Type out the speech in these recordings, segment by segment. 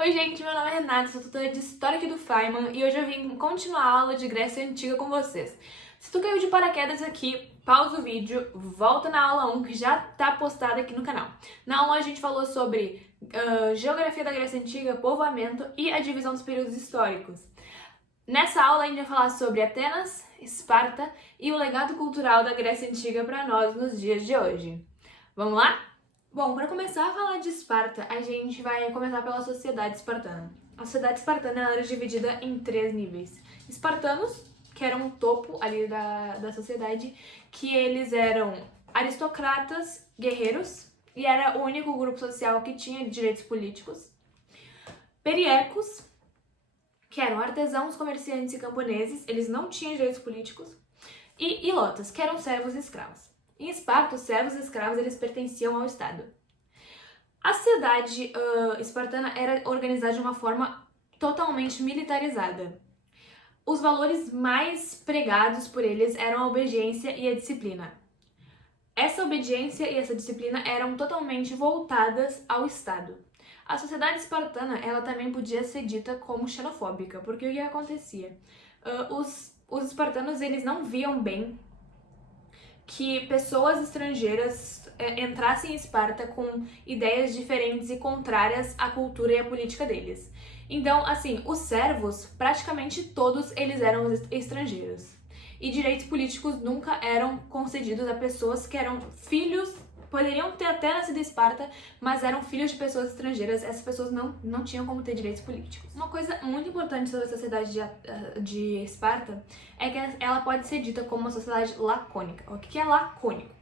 Oi gente, meu nome é Renata, sou tutora de História aqui do Feynman e hoje eu vim continuar a aula de Grécia Antiga com vocês. Se tu caiu de paraquedas aqui, pausa o vídeo, volta na aula 1 que já tá postada aqui no canal. Na aula a gente falou sobre geografia da Grécia Antiga, povoamento e a divisão dos períodos históricos. Nessa aula a gente vai falar sobre Atenas, Esparta e o legado cultural da Grécia Antiga para nós nos dias de hoje. Vamos lá? Bom, para começar a falar de Esparta, a gente vai começar pela sociedade espartana. A sociedade espartana era dividida em 3 níveis. Espartanos, que eram o topo ali da sociedade, que eles eram aristocratas, guerreiros, e era o único grupo social que tinha direitos políticos. Periecos, que eram artesãos, comerciantes e camponeses, eles não tinham direitos políticos. E ilotas, que eram servos e escravos. Em Esparta, os servos e escravos eles pertenciam ao Estado. A sociedade espartana era organizada de uma forma totalmente militarizada. Os valores mais pregados por eles eram a obediência e a disciplina. Essa obediência e essa disciplina eram totalmente voltadas ao Estado. A sociedade espartana ela também podia ser dita como xenofóbica, porque o que acontecia? Os espartanos eles não viam bem que pessoas estrangeiras entrassem em Esparta com ideias diferentes e contrárias à cultura e à política deles. Então, assim, os servos, praticamente todos eles eram estrangeiros. E direitos políticos nunca eram concedidos a pessoas que eram filhos, poderiam ter até nascido em Esparta, mas eram filhos de pessoas estrangeiras. Essas pessoas não tinham como ter direitos políticos. Uma coisa muito importante sobre a sociedade de Esparta é que ela pode ser dita como uma sociedade lacônica. O que é lacônico?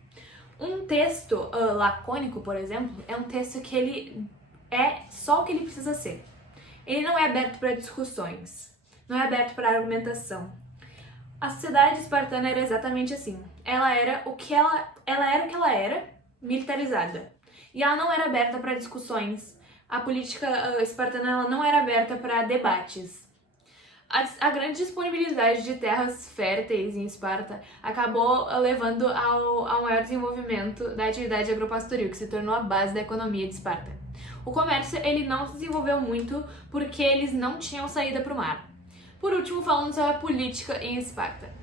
Um texto lacônico, por exemplo, é um texto que ele é só o que ele precisa ser. Ele não é aberto para discussões, não é aberto para argumentação. A sociedade espartana era exatamente assim. Ela era o que ela era, militarizada. E ela não era aberta para discussões. A política espartana ela não era aberta para debates. A grande disponibilidade de terras férteis em Esparta acabou levando ao maior desenvolvimento da atividade agropastoril, que se tornou a base da economia de Esparta. O comércio ele não se desenvolveu muito porque eles não tinham saída para o mar. Por último, falando sobre a política em Esparta.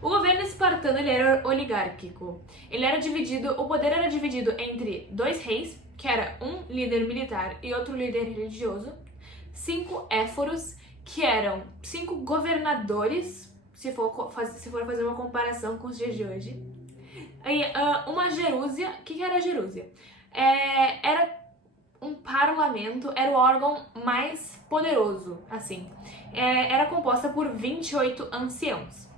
O governo espartano ele era oligárquico. O poder era dividido entre 2 reis, que era um líder militar e outro líder religioso, 5 éforos, que eram 5 governadores, se for fazer uma comparação com os dias de hoje, e uma gerúsia. O que era a gerúsia? Era um parlamento, era o órgão mais poderoso, assim. Era composta por 28 anciãos,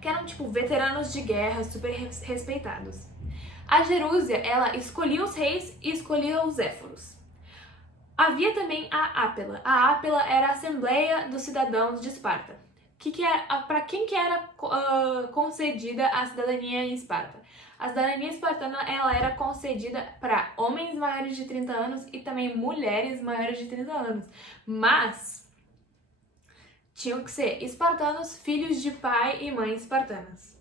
que eram, tipo, veteranos de guerra, super respeitados. A gerúsia, ela escolhia os reis e escolhia os éforos. Havia também a Ápela. A Ápela era a Assembleia dos Cidadãos de Esparta. Para quem que era concedida a cidadania em Esparta? A cidadania espartana ela era concedida para homens maiores de 30 anos e também mulheres maiores de 30 anos. Mas tinham que ser espartanos, filhos de pai e mãe espartanas.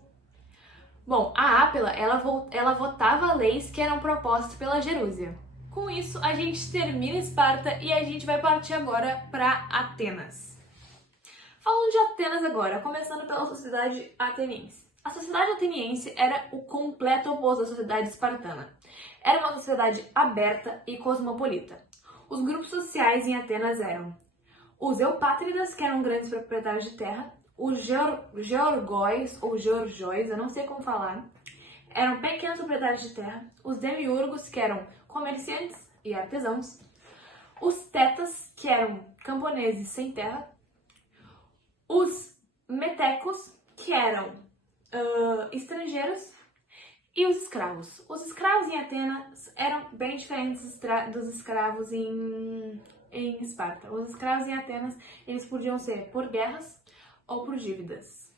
Bom, a Ápela ela votava leis que eram propostas pela gerúsia. Com isso, a gente termina Esparta e a gente vai partir agora para Atenas. Falando de Atenas agora, começando pela sociedade ateniense. A sociedade ateniense era o completo oposto da sociedade espartana. Era uma sociedade aberta e cosmopolita. Os grupos sociais em Atenas eram os eupátridas, que eram grandes proprietários de terra, os georgóis, ou georgióis, eu não sei como falar, eram pequenos proprietários de terra, os demiurgos, que eram comerciantes e artesãos, os tetas, que eram camponeses sem terra, os metecos, que eram estrangeiros, e os escravos. Os escravos em Atenas eram bem diferentes dos escravos em Esparta. Os escravos em Atenas, eles podiam ser por guerras ou por dívidas.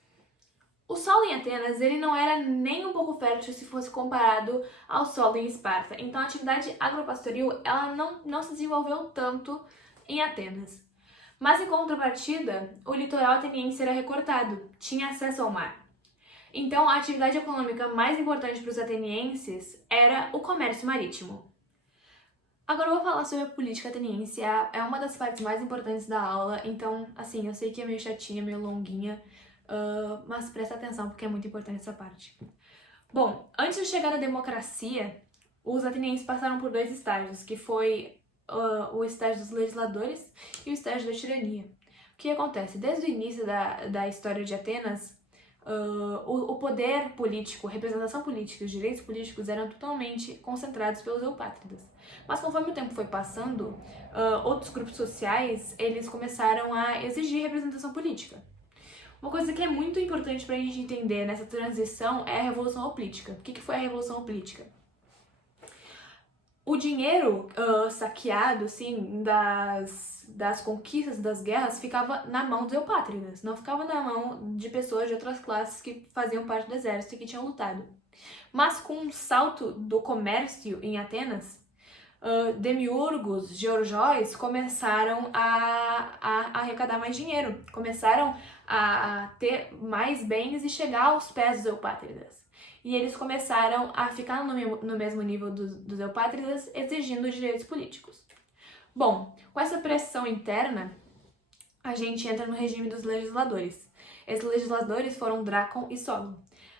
O solo em Atenas, ele não era nem um pouco fértil se fosse comparado ao solo em Esparta. Então a atividade agropastoril, ela não se desenvolveu tanto em Atenas. Mas em contrapartida, o litoral ateniense era recortado, tinha acesso ao mar. Então a atividade econômica mais importante para os atenienses era o comércio marítimo. Agora eu vou falar sobre a política ateniense, é uma das partes mais importantes da aula, então, assim, eu sei que é meio chatinha, meio longuinha, mas presta atenção porque é muito importante essa parte. Bom, antes de chegar à democracia, os atenienses passaram por dois estágios, que foi o estágio dos legisladores e o estágio da tirania. O que acontece? Desde o início da história de Atenas, o poder político, a representação política e os direitos políticos eram totalmente concentrados pelos eupátridas. Mas conforme o tempo foi passando, outros grupos sociais, eles começaram a exigir representação política. Uma coisa que é muito importante pra gente entender nessa transição é a Revolução Hoplítica. O que foi a Revolução Hoplítica? O dinheiro saqueado, assim, das conquistas, das guerras, ficava na mão dos eupátridas, não ficava na mão de pessoas de outras classes que faziam parte do exército e que tinham lutado. Mas com o salto do comércio em Atenas, demiurgos, georgóis começaram a arrecadar mais dinheiro, começaram a ter mais bens e chegar aos pés dos eupátridas. E eles começaram a ficar no mesmo nível dos eupátridas, exigindo direitos políticos. Bom, com essa pressão interna, a gente entra no regime dos legisladores. Esses legisladores foram Drácon e Solon.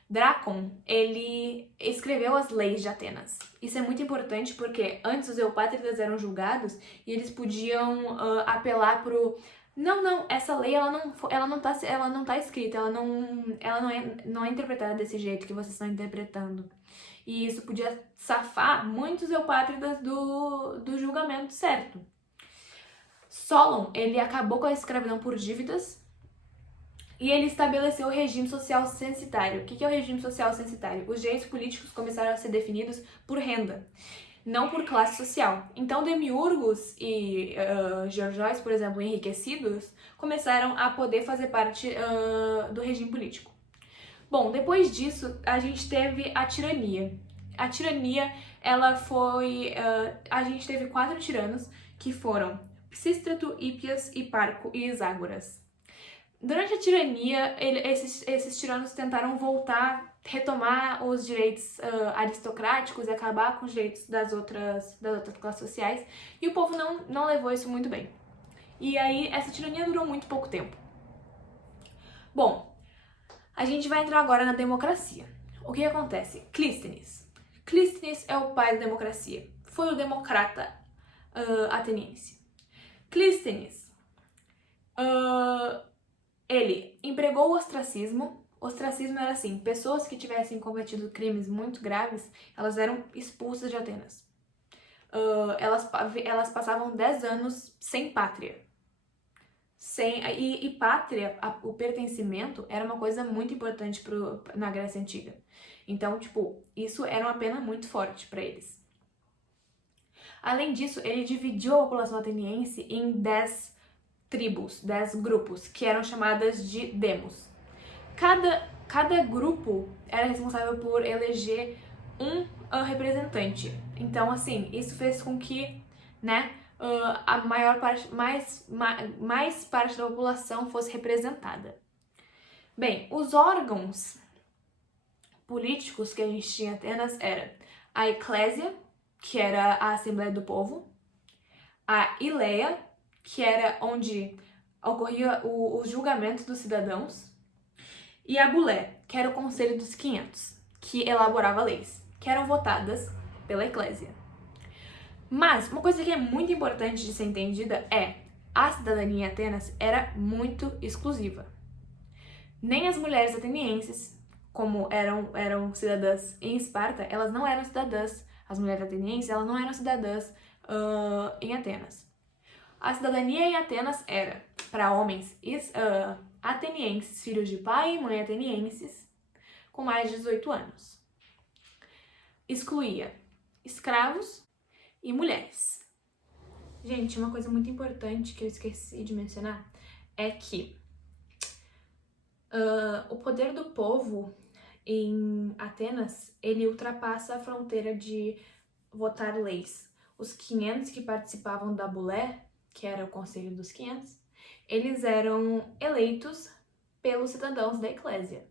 Drácon, ele escreveu as leis de Atenas. Isso é muito importante porque antes os eupátridas eram julgados e eles podiam apelar pro não, essa lei ela não tá escrita, ela não é interpretada desse jeito que vocês estão interpretando. E isso podia safar muitos eupátridas do julgamento certo. Solon, ele acabou com a escravidão por dívidas e ele estabeleceu o regime social censitário. O que é o regime social censitário? Os direitos políticos começaram a ser definidos por renda, não por classe social. Então, demiurgos e georgóis, por exemplo, enriquecidos, começaram a poder fazer parte do regime político. Bom, depois disso, a gente teve a tirania. A tirania, ela foi... a gente teve 4 tiranos, que foram Psístrato, Hípias, Hiparco e Iságoras. Durante a tirania, esses tiranos tentaram retomar os direitos aristocráticos e acabar com os direitos das outras classes sociais, e o povo não levou isso muito bem. E aí, essa tirania durou muito pouco tempo. Bom, a gente vai entrar agora na democracia. O que acontece? Clístenes. Clístenes é o pai da democracia. Foi o democrata ateniense. Clístenes, ele empregou o ostracismo. Ostracismo era assim, pessoas que tivessem cometido crimes muito graves, elas eram expulsas de Atenas. Elas passavam 10 anos sem pátria. E pátria, o pertencimento, era uma coisa muito importante na Grécia Antiga. Então, tipo, isso era uma pena muito forte para eles. Além disso, ele dividiu a população ateniense em 10 tribos, 10 grupos, que eram chamadas de demos. Cada grupo era responsável por eleger um representante. Então, assim, isso fez com que, né, a maior parte, mais parte da população fosse representada. Bem, os órgãos políticos que a gente tinha em Atenas era a Eclésia, que era a Assembleia do Povo, a Ileia, que era onde ocorria o julgamento dos cidadãos, e a Bulé, que era o Conselho dos 500, que elaborava leis, que eram votadas pela Eclésia. Mas uma coisa que é muito importante de ser entendida é a cidadania em Atenas era muito exclusiva. Nem as mulheres atenienses, como eram cidadãs em Esparta, elas não eram cidadãs. As mulheres atenienses, elas não eram cidadãs em Atenas. A cidadania em Atenas era para homens atenienses, filhos de pai e mãe atenienses, com mais de 18 anos. Excluía escravos e mulheres. Gente, uma coisa muito importante que eu esqueci de mencionar é que o poder do povo em Atenas, ele ultrapassa a fronteira de votar leis. Os 500 que participavam da Bulé, que era o Conselho dos 500, eles eram eleitos pelos cidadãos da Eclésia.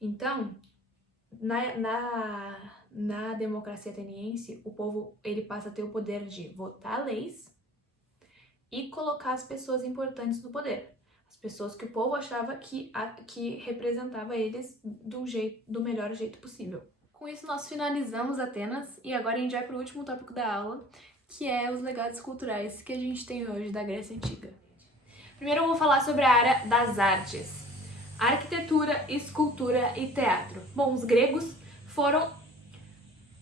Então, na democracia ateniense, o povo ele passa a ter o poder de votar leis e colocar as pessoas importantes no poder. As pessoas que o povo achava que representava eles do melhor jeito possível. Com isso, nós finalizamos Atenas e agora a gente vai para o último tópico da aula, que é os legados culturais que a gente tem hoje da Grécia Antiga. Primeiro eu vou falar sobre a área das artes. Arquitetura, escultura e teatro. Bom, os gregos foram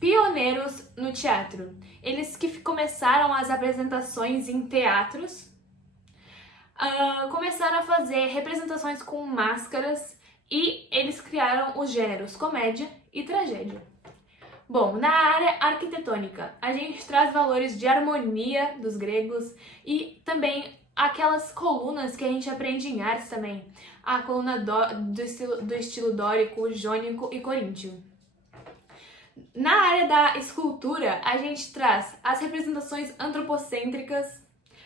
pioneiros no teatro. Eles que começaram as apresentações em teatros, começaram a fazer representações com máscaras e eles criaram os gêneros comédia e tragédia. Bom, na área arquitetônica, a gente traz valores de harmonia dos gregos e também aquelas colunas que a gente aprende em artes também. A coluna do estilo dórico, jônico e coríntio. Na área da escultura, a gente traz as representações antropocêntricas,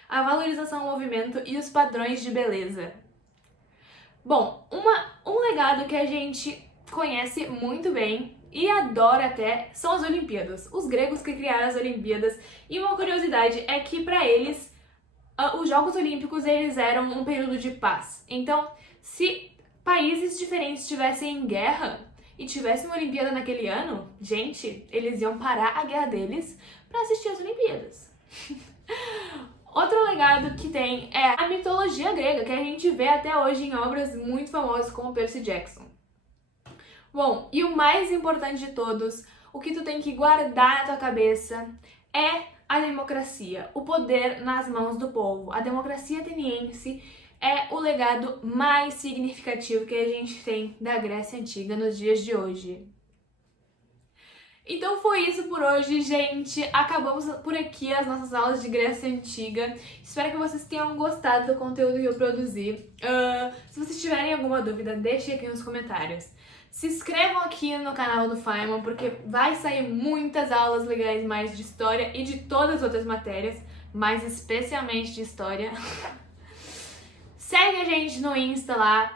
a valorização ao movimento e os padrões de beleza. Bom, um legado que a gente conhece muito bem e adora até são as Olimpíadas. Os gregos que criaram as Olimpíadas. E uma curiosidade é que para eles, os Jogos Olímpicos eles eram um período de paz. Então, se países diferentes estivessem em guerra e tivessem uma Olimpíada naquele ano, gente, eles iam parar a guerra deles para assistir as Olimpíadas. Outro legado que tem é a mitologia grega, que a gente vê até hoje em obras muito famosas como Percy Jackson. Bom, e o mais importante de todos, o que tu tem que guardar na tua cabeça é a democracia, o poder nas mãos do povo. A democracia ateniense é o legado mais significativo que a gente tem da Grécia Antiga nos dias de hoje. Então foi isso por hoje, gente. Acabamos por aqui as nossas aulas de Grécia Antiga. Espero que vocês tenham gostado do conteúdo que eu produzi. Se vocês tiverem alguma dúvida, deixem aqui nos comentários. Se inscrevam aqui no canal do Feynman, porque vai sair muitas aulas legais mais de história e de todas as outras matérias, mas especialmente de história. Segue a gente no Insta lá,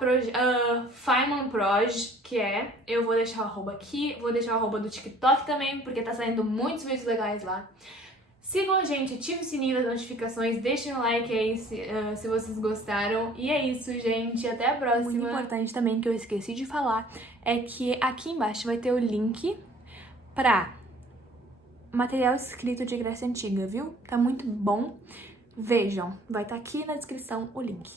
FeynmanProj, que é, eu vou deixar o arroba aqui, vou deixar o arroba do TikTok também, porque tá saindo muitos vídeos legais lá. Sigam a gente, ativem o sininho das notificações, deixem um like aí se vocês gostaram. E é isso, gente, até a próxima. Muito importante também que eu esqueci de falar é que aqui embaixo vai ter o link pra material escrito de Grécia Antiga, viu? Tá muito bom. Vejam, vai estar aqui na descrição o link.